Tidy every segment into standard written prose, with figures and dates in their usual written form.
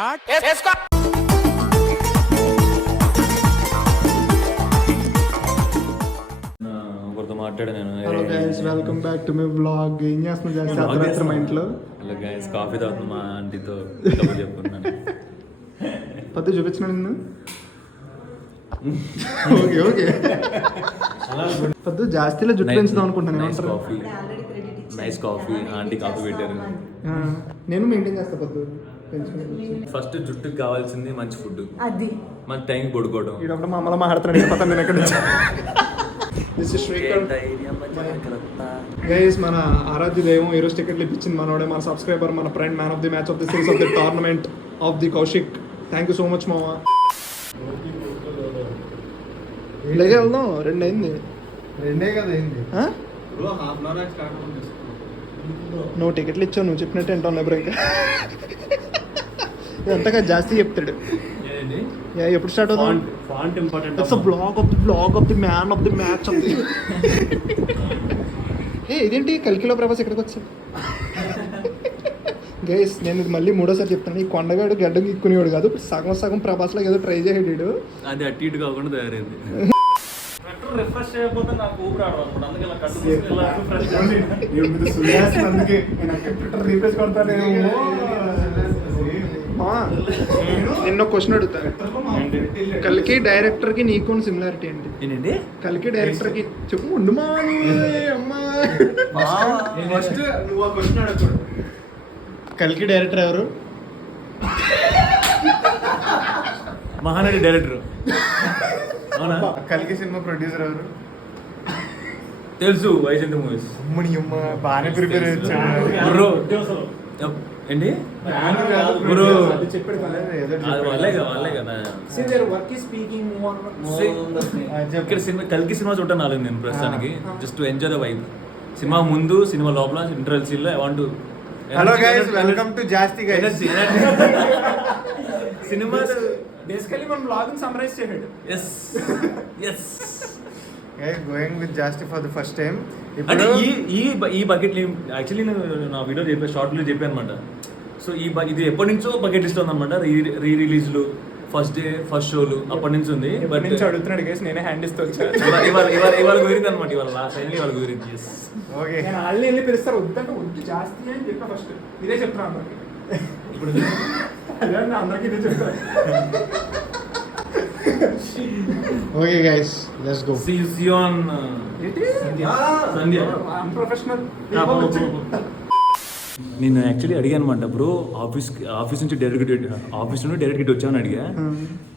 Start. ఒకరితో మాట్లాడా నేను. Hello guys, welcome back to my vlog. ఏం చేస్తున్నా మా ఇంట్లో? హలో గైస్, కాఫీ తాగుతున్నా మా ఆంటీతో చెప్పుకున్నాను. పద్దు చూపించిన నిన్ను. Okay okay. పద్దు జాస్తిలో జుట్టు పెంచుదాం అనుకుంటున్నాను. నైస్ కాఫీ, ఆంటీ కాఫీ పెట్టారు. నేను మెయింటైన్ చేస్తా పద్దు. ఫస్ట్ జుట్టుకి కావాల్సింది మంచి ఫుడ్, అది మన టైం పడుకోవడం. ఇక్కడ మా అమ్మలో మాట్లాడుతున్నాడు పతండి నేను ఎక్కడ నుంచి. గైస్, మన ఆరాధ్య దైవం ఈరోజు టికెట్లు ఇప్పించింది మనోడే, మన సబ్స్క్రైబర్, మన friend, man of the match of the series of the tournament of the Kaushik. Thank you so much మామా. ఇలాగే వెళ్దాం. 2 అయింది. 2 కదా అయింది. నువ్వు టికెట్లు ఇచ్చావు, నువ్వు చెప్పినట్టు ఏంటో ఉన్నాయి బ్రేక్. ఎంతగా జాస్తి చెప్తాడు. ఎప్పుడు స్టార్ట్ అవుతుంది? It's blog of the man of the match of the. ఇదేంటి కల్కిలో ప్రభాస్ ఎక్కడికి వచ్చాడు? గైస్, నేను ఇది మళ్ళీ 3వ సారి చెప్తాను. ఈ కొండగాడు గడ్డం గీక్కునేవాడు కాదు, సగం సగం ప్రభాస్లో ఏదో ట్రై చేయడాడు. అది అటు ఇటు కాకుండా తయారైంది. నిన్న క్వశ్చన్ అడుగుతాను. కల్కి డైరెక్టర్ కి నీకు సిమిలారిటీ ఏంటి? కల్కి డైరెక్టర్ కి చెప్పు. ఉండుమా అమ్మా. ఫస్ట్ నువ్వు ఆ క్వశ్చన్ అడగకూడదు. కల్కి డైరెక్టర్ ఎవరు? మహానటి డైరెక్టర్. అవునా? కల్కి సినిమా ప్రొడ్యూసర్ ఎవరు? తెలుసు, వైజయంతి మూవీస్. అమ్మని అమ్మ బాగానే ప్రిపేర్ వచ్చాడు. ఏంటి బ్రో వాళ్ళే కదా. ఇక్కడ సినిమా కల్కి సినిమా చూడటం రాలేదు నేను ప్రస్తుతానికి. Just to enjoy the vibe. Cinema ముందు, సినిమా లోపల, ఇంటర్వెల్ సీన్ లో I want to. Hello guys, welcome to Jaasthi guys. Cinema basically మనం బ్లాగ్ ని సమ్మరైజ్ చేసాడు. As going with Jaasthi for the first time. అంటే ఈ బకెట్ యాక్చువల్లీ నేను నా వీడియో చెప్పాను, షార్ట్ లో చెప్పాను అనమాట. సో ఇది ఎప్పటి నుంచో బకెట్ లిస్ట్ ఉందన్నమాట. రీ రిలీజ్లు, ఫస్ట్ డే, ఫస్ట్ షోలు అప్పటి నుంచి ఉంది. బట్ నుంచి అడుగుతున్నాడు గైస్, నేనే హ్యాండ్ ఇస్తూ వచ్చాను. ఇవాళ కుదిరింది అనమాట. ఇవాళ లాస్ట్ ఫైనల్ ఇవాళ కుదిరింది. ఓకే, నేను వాళ్ళు వెళ్ళి పిలుస్తారు. వద్దంటే వద్దు జాస్తి అని చెప్పా. ఫస్ట్ ఇదే చెప్తాను అందరికి. ఇప్పుడు అదే అందరికి ఇదే చెప్తాను. Okay guys, let's go. See you on సంధ్య. నేను యాక్చువల్లీ అడిగాను అనమాట, బ్రో ఆఫీస్ నుండి డైరెక్ట్ ఇటు వచ్చామని అడిగా.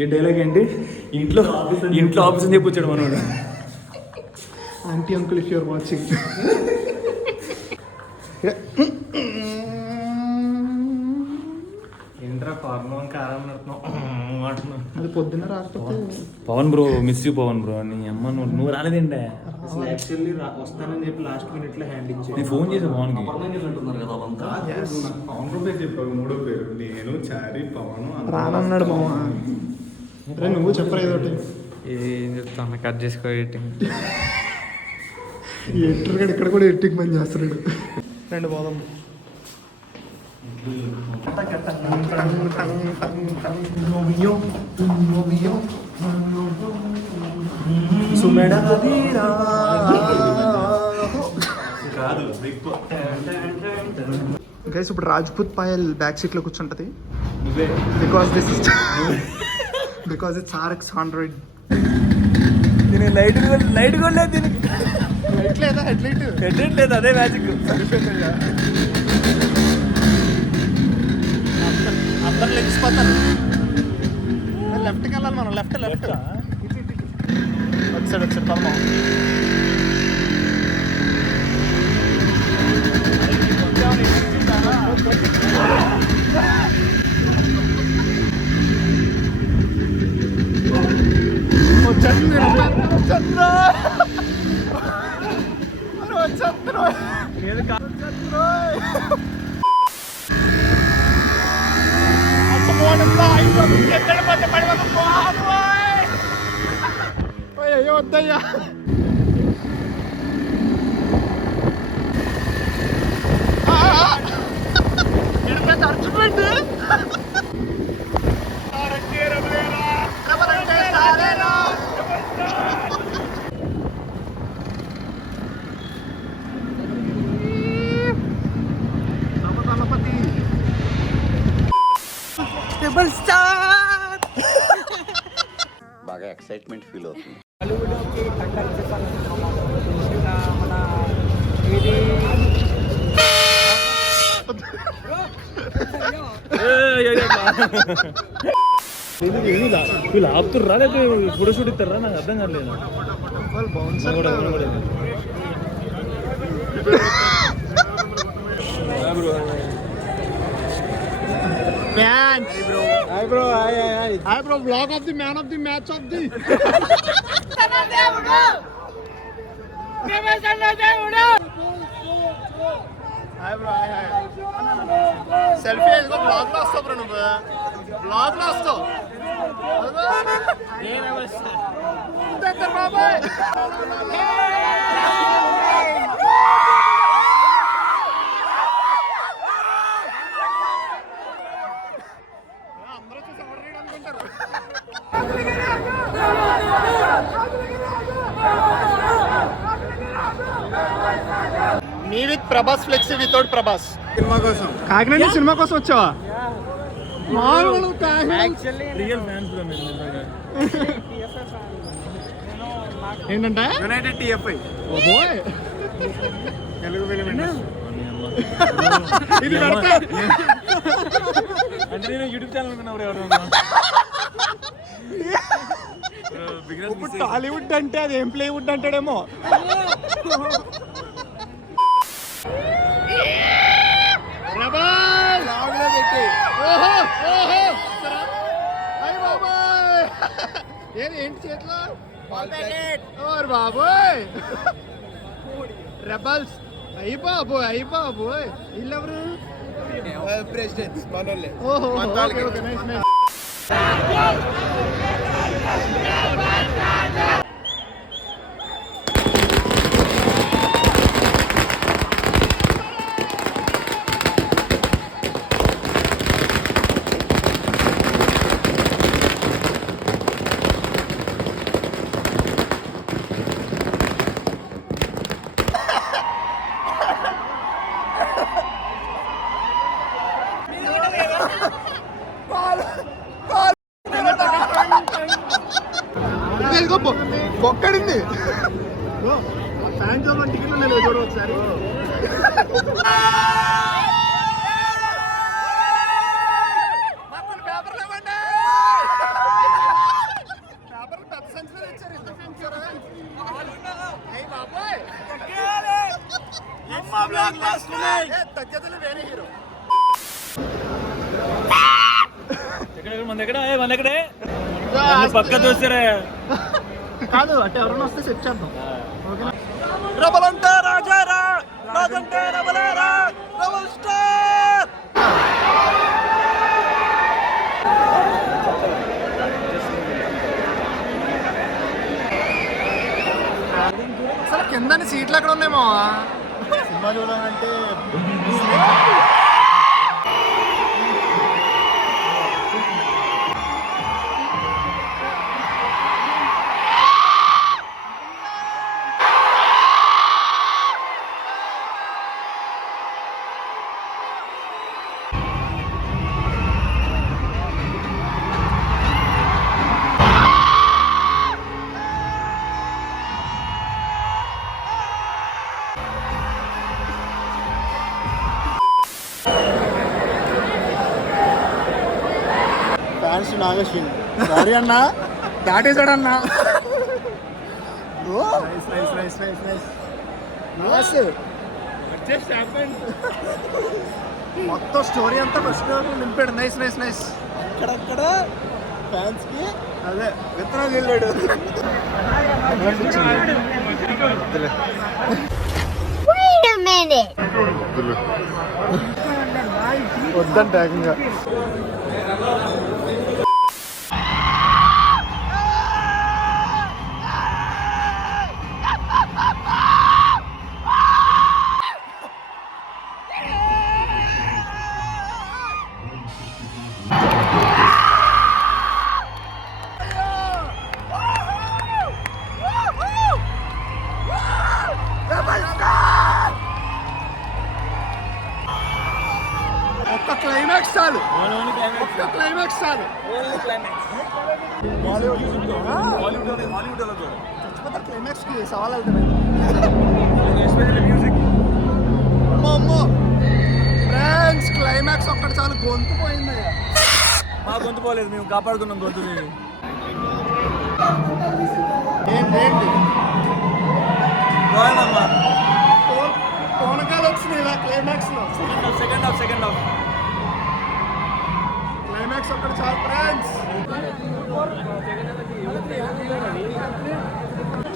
ఏ డైలాగ్ ఏంటి? ఇంట్లో ఆఫీస్ అని చెప్పి వచ్చాడు మనోడు. Aunty uncle if you're watching. అది పొద్దున్న రాకపోతే Pawan bro, miss you Pawan bro. నీ అమ్మ నువ్వు రాలేదండి. యాక్చువల్లీ వస్తానని చెప్పి లాస్ట్ మినిట్ లో హ్యాండ్ ఇచ్చి నేను ఫోన్ చేసా పవన్కి. పవన్ పేరు చెప్పావు, 3వ పేరు. నేను చారి పవన్ రానన్నాడు మామ. అరే నువ్వు చెప్పరా ఏదో ఒకటి. ఏం చెప్తాను, కట్ చేసుకో. ఎడిటింగ్ ఈ ఎడిటర్ గడు ఇక్కడ కూడా ఎడిటింగ్ పని చేస్తున్నాడు. రెండు పోదాం. గైస్, ఇప్పుడు రాజ్పూత్ పాయల్ బ్యాక్ సీట్ లో కూర్చుంటది. Because it's RX100. దీనికి లైట్ కూడా లేదు. దీనికి లైట్ లేదా? హెడ్ లేదు. అదే మ్యాజిక్. అందరు లెగిసిపోతారు. లెఫ్ట్కి వెళ్ళాలి మనం. లెఫ్ట్ వచ్చాడు పర్మా. అయ్యో వద్దయ్యా. తరచుకోండి. బాగా ఎక్సైట్మెంట్ ఫీల్ అవుతుంది. వీళ్ళు ఆపుతుర్రా లేకపోతే ఫోటో షూట్ ఇస్తారా నాకు అర్థం కాలేదు. Hi bro blog of the man of the match of the hi bro hi selfie వేసుకో బ్లాగ్ లో వస్తావు బ్రో నువ్వు బ్లాగ్ లో వస్తావు బాబాయ్ అందరూ చూసి ఆర్డర్ అనుకుంటారు. Me with Prabhas flexi without Prabhas cinema కోసం కాకినాడ సినిమా కోసం వచ్చావా? రియల్ ఫ్యాన్స్ ఏంటంటే యునైటెడ్ టిఎఫ్ఐ ఓహోయ్ తెలుగు ఫిలిం ఇది పెడతా అంటే నేను యూట్యూబ్ ఛానల్ అనుకున్నా ఎవరు ఇప్పుడు టాలీవుడ్ అంటే అది ఏం ప్లేవుడ్ అంటాడేమో. ఏంటి చేతిలో బాబోయ్ రెబల్స్ అయ్యి బాబోయ్ వీళ్ళెవరు? ప్రెసిడెంట్స్ మనోళ్ళే. ఓహో ఓకే ఓకే నైస్ నైస్. బొక్కడింది ఫ్యాన్ జోన్ టికెట్లు నేను చూడు ఒకసారి. మన దగ్గరే పక్క చూస్తారా కాదు అంటే ఎవరైనా వస్తే సెట్ చేద్దాం. రబలంటే రాజారా రాజంటే రబలేరా రబల్ స్టార్. అసలు కింద సీట్లు ఎక్కడ ఉన్నాయేమో సినిమా చూడాలంటే. ఫ్యాన్స్ నాగశ్విన్ సారీ అన్న దాటేశాడన్నా. మొత్తం స్టోరీ అంతా ఫస్ట్ నింపాడు. Nice nice nice. అక్కడక్కడ ఫ్యాన్స్ కి అదే విత్తనాలు వెళ్ళాడు. వద్దంట ఏకంగా. చాలు ఒక్క క్లైమాక్స్ చాలు చచ్చిపోతే క్లైమాక్స్ కి సవాల్ వెళ్తున్నాయి అమ్మో ఫ్రెండ్స్ క్లైమాక్స్ ఒక్కటి చాలు గొంతు పోయిందయ్యా మా గొంతు పోలేదు, మేము కాపాడుకున్నాం గొంతుని. ఏంటి పోయిందమ్మా. కోనకాలు వచ్చినాయి క్లైమాక్స్ లో సెకండ్ హాఫ్ క్లైమాక్స్ ఒక్కటి చాలు ఫ్రెండ్స్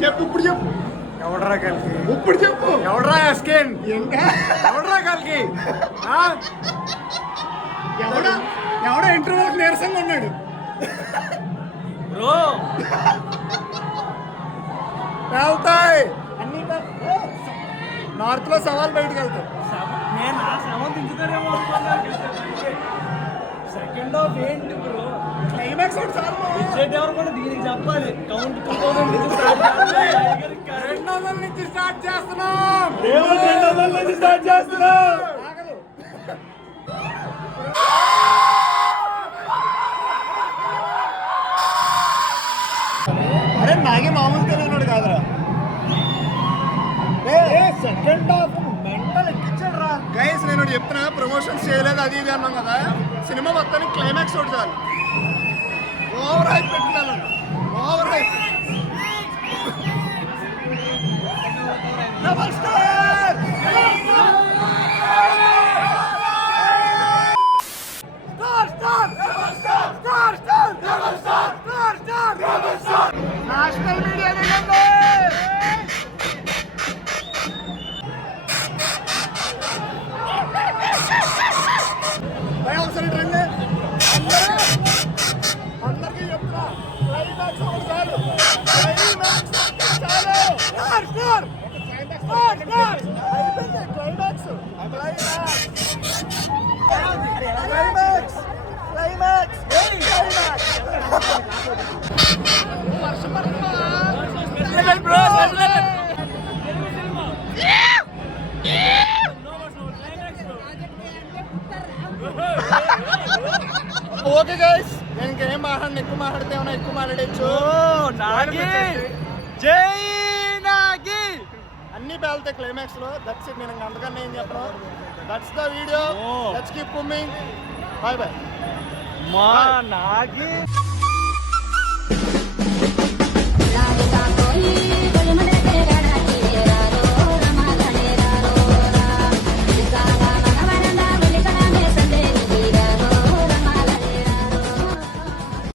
చెప్పు ఇప్పుడు చెప్పు ఎవడరా కలికి ఇప్పుడు చెప్పు ఎవడరా స్కిన్ ఇంకా ఎవడరా కలికి ఎవడో ఇంటర్వ్యూకి నీరసంగా ఉన్నాడు బ్రో. వెళ్తాయి అన్ని నార్త్ లో సవాల్ బయటకు వెళ్తాయి నేను ఆ శ్రమ దించుతారేమో సెకండ్ హాఫ్ ఏంటి బ్రో? క్లైమాక్స్ ఒకటి చాలు ఎవరు కూడా దీనికి చెప్పాలి. కౌంట్ 2000 నుంచి స్టార్ట్ చేయాలి. 200 నుంచి స్టార్ట్ చేస్తున్నాం 200 నుంచి స్టార్ట్ చేస్తున్నాం. ఆగదు. అరే నాగే మామూలు తెలియనాడు కాదురా సెకండ్ హాఫ్ మెంటల్ ఎక్కించాడు రా గైస్ నేను ఒకటి చెప్తున్నా ప్రమోషన్స్ చేయలేదు అది ఇది అన్నాం కదా సినిమా మొత్తానికి క్లైమాక్స్ ఒకటి చాలు ఓవర్ హైప్ పెట్టుకున్నాను over hype double star national media ఒకసారి రండి అందరికీ చెప్తున్నా క్లైమాక్స్ ఒకటి చాలు క్లైమాక్స్ ఓకే గైస్ నేను ఇంకేం మాట్లాడిన ఎక్కువ మాట్లాడితే ఏమైనా ఎక్కువ మాట్లాడచ్చు జై నాగి అన్ని పేలుతాయి క్లైమాక్స్ లో దట్స్ ఇట్ నేను అంతకన్నా ఏం చెప్పను that's the video let's keep coming by by మా నాగి రాధికా కోహ్లీ